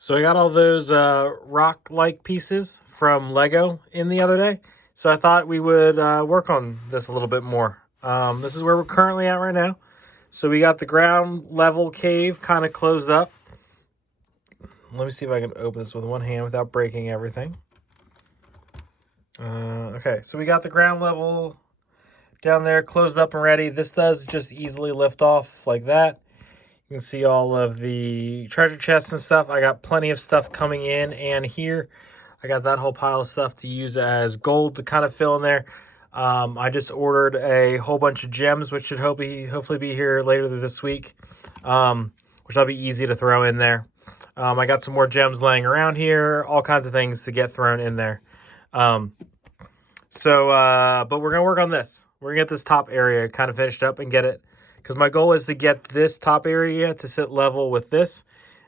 So I got all those rock-like pieces from Lego in the other day. So I thought we would work on this a little bit more. This is where we're currently at right now. So we got the ground level cave kind of closed up. Let me see if I can open this with one hand without breaking everything. Okay, so we got the ground level down there closed up and ready. This does just easily lift off like that. You can see all of the treasure chests and stuff. I got plenty of stuff coming in and here. I got that whole pile of stuff to use as gold to kind of fill in there. I just ordered a whole bunch of gems, which should hopefully be here later this week, which will be easy to throw in there. I got some more gems laying around here, all kinds of things to get thrown in there. But we're going to work on this. We're going to get this top area kind of finished up and get it, because my goal is to get this top area to sit level with this.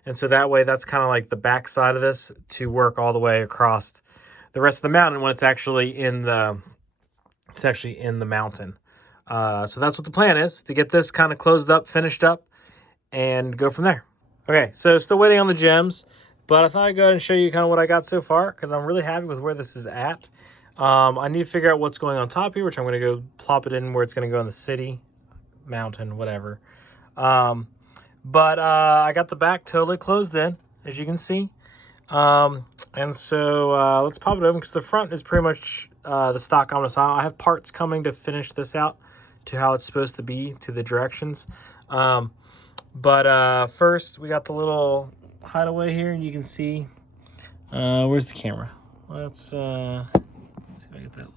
And so that way, that's kind of like the back side of this to work all the way across the rest of the mountain when it's actually in the mountain. So that's what the plan is, to get this kind of closed up, finished up, and go from there. Okay, so still waiting on the gems, but I thought I'd go ahead and show you kind of what I got so far, because I'm really happy with where this is at. I need to figure out what's going on top here, which I'm going to go plop it in where it's going to go in the city, mountain, whatever. I got the back totally closed in, as you can see. And so let's pop it open, because the front is pretty much the stock on the side. I have parts coming to finish this out to how it's supposed to be, to the directions. First we got the little hideaway here, and you can see, where's the camera? Let's see if I get that low.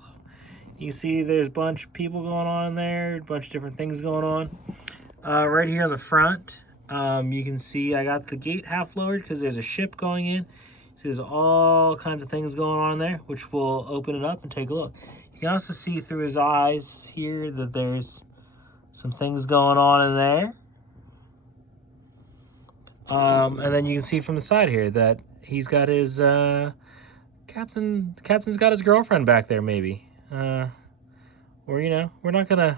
You can see there's a bunch of people going on in there, a bunch of different things going on. Right here in the front, you can see I got the gate half lowered because there's a ship going in. See, there's all kinds of things going on there, which will open it up and take a look. You can also see through his eyes here that there's some things going on in there. And then you can see from the side here that he's got his captain's got his girlfriend back there, maybe. Or, you know, we're not gonna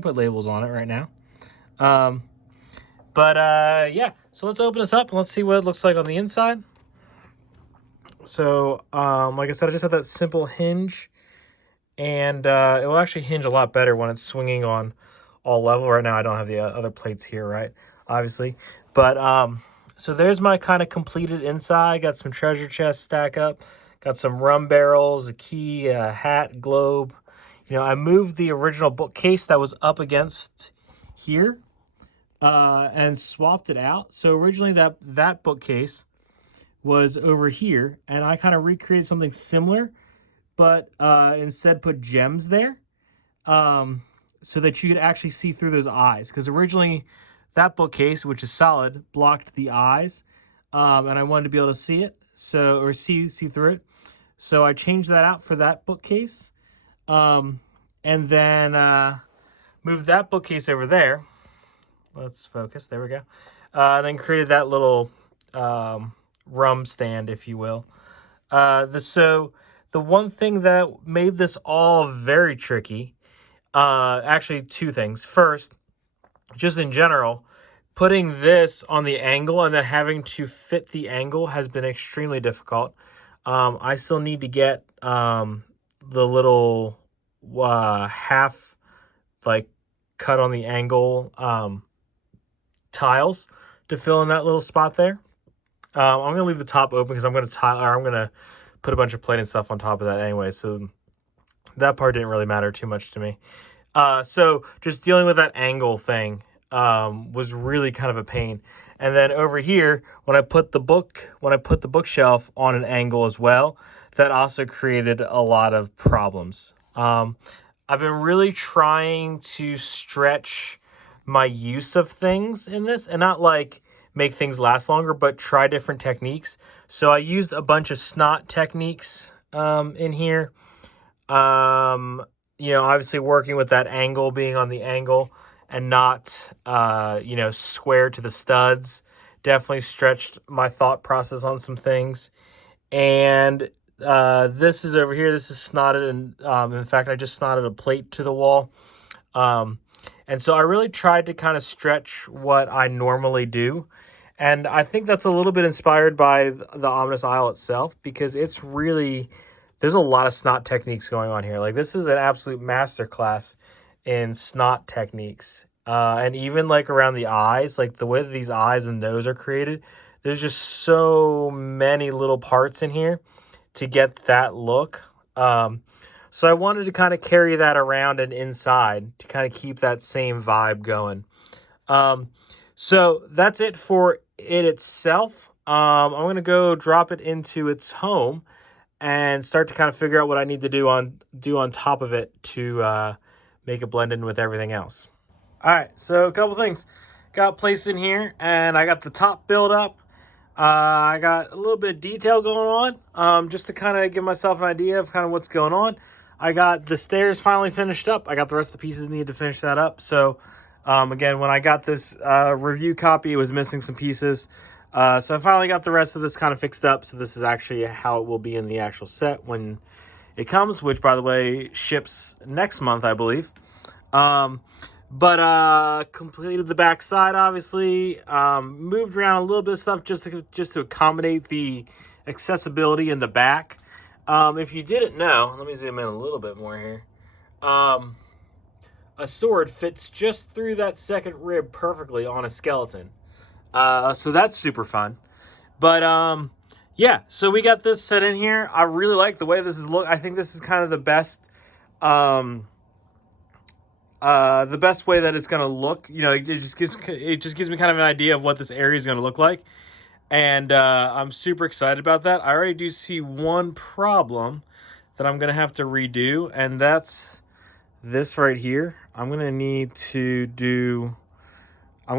put labels on it right now. Yeah, so let's open this up and let's see what it looks like on the inside. So, like I said, I just had that simple hinge, and it will actually hinge a lot better when it's swinging on all level. Right now, I don't have the other plates here, right? Obviously. So there's my kind of completed inside. Got some treasure chests stack up. Got some rum barrels, a key, a hat, globe. You know, I moved the original bookcase that was up against here and swapped it out. So originally that bookcase was over here, and I kind of recreated something similar, but instead put gems there so that you could actually see through those eyes. Because originally that bookcase, which is solid, blocked the eyes, and I wanted to be able to see it, or see through it. So I changed that out for that bookcase, and then moved that bookcase over there. Let's focus. There we go. Then created that little rum stand, if you will. So the one thing that made this all very tricky, actually two things. First, just in general, putting this on the angle and then having to fit the angle has been extremely difficult. I still need to get the little half like cut on the angle tiles to fill in that little spot there. I'm gonna leave the top open because I'm gonna put a bunch of plate and stuff on top of that anyway, so that part didn't really matter too much to me. So just dealing with that angle thing was really kind of a pain. And then over here, when I put the bookshelf on an angle as well, that also created a lot of problems. I've been really trying to stretch my use of things in this, and not like make things last longer, but try different techniques. So I used a bunch of snot techniques in here. You know, obviously working with that angle being on the angle and not, you know, square to the studs. Definitely stretched my thought process on some things. And this is over here. This is snotted. And in fact, I just snotted a plate to the wall. And so I really tried to kind of stretch what I normally do And I think that's a little bit inspired by the Ominous Isle itself, because it's really, there's a lot of snot techniques going on here. Like, this is an absolute masterclass in snot techniques. And even like around the eyes, like the way that these eyes and nose are created, there's just so many little parts in here to get that look. So I wanted to kind of carry that around and inside to kind of keep that same vibe going. So that's it for it itself. I'm going to go drop it into its home and start to kind of figure out what I need to do on top of it to make it blend in with everything else. All right, so a couple things got placed in here, and I got the top build up. I got a little bit of detail going on, just to kind of give myself an idea of kind of what's going on. I got the stairs finally finished up. I got the rest of the pieces needed to finish that up. So, again, when I got this review copy, it was missing some pieces. So I finally got the rest of this kind of fixed up. So this is actually how it will be in the actual set when it comes, which, by the way, ships next month, I believe. Completed the back side, obviously. Moved around a little bit of stuff just to accommodate the accessibility in the back. If you didn't know, let me zoom in a little bit more here. A sword fits just through that second rib perfectly on a skeleton. So that's super fun. But, yeah, so we got this set in here. I really like the way this is look. I think this is kind of the best way that it's going to look. You know, it just gives me kind of an idea of what this area is going to look like. And I'm super excited about that. I already do see one problem that I'm going to have to redo, and that's this right here. I'm going to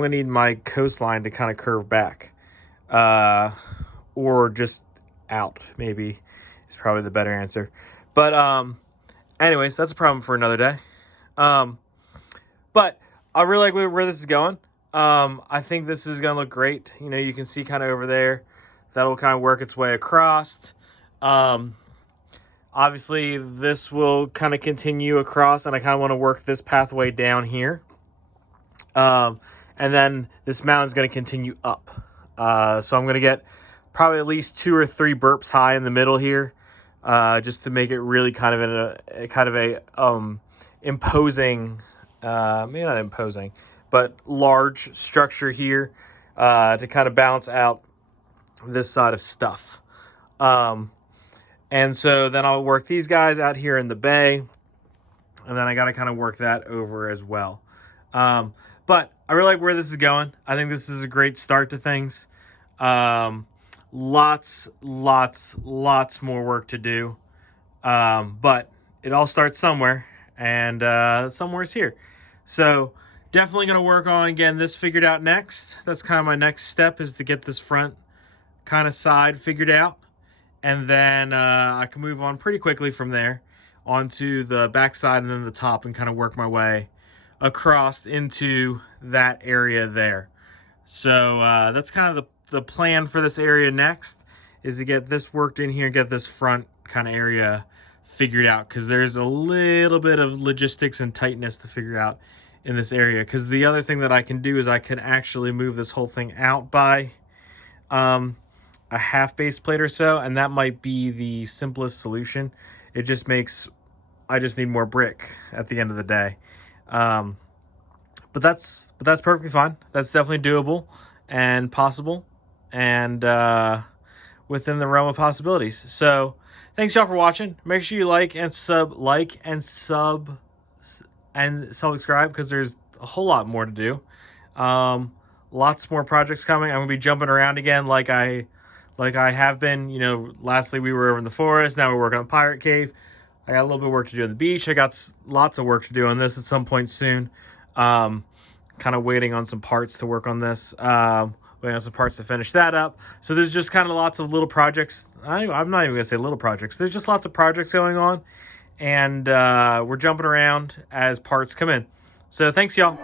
need my coastline to kind of curve back. Or just out, maybe, is probably the better answer. But anyways, that's a problem for another day. But I really like where this is going. I think this is going to look great. You know, you can see kind of over there, that'll kind of work its way across. Obviously, this will kind of continue across, and I kind of want to work this pathway down here. And then this mountain's going to continue up. So I'm going to get probably at least 2 or 3 burps high in the middle here, just to make it really kind of a imposing, maybe not imposing, but large structure here, to kind of balance out this side of stuff. And so then I'll work these guys out here in the bay, and then I got to kind of work that over as well. But I really like where this is going. I think this is a great start to things. Lots more work to do. But it all starts somewhere, and somewhere's here. So definitely going to work on, again, this figured out next. That's kind of my next step, is to get this front kind of side figured out. And then I can move on pretty quickly from there onto the back side and then the top, and kind of work my way across into that area there. So that's kind of the plan for this area next, is to get this worked in here and get this front kind of area figured out, because there's a little bit of logistics and tightness to figure out in this area. Because the other thing that I can do is I can actually move this whole thing out by a half base plate or so, and that might be the simplest solution. It just makes, I just need more brick at the end of the day. But that's perfectly fine. That's definitely doable and possible, and within the realm of possibilities. So thanks y'all for watching. Make sure you like and subscribe, because there's a whole lot more to do. Lots more projects coming. I'm gonna be jumping around again like I have been. You know, lastly we were over in the forest. Now we're working on Pirate Cave. I got a little bit of work to do on the beach. I got lots of work to do on this at some point soon. Kind of waiting on some parts to work on this. Waiting on some parts to finish that up. So there's just kind of lots of little projects. I'm not even going to say little projects. There's just lots of projects going on. And we're jumping around as parts come in. So thanks, y'all.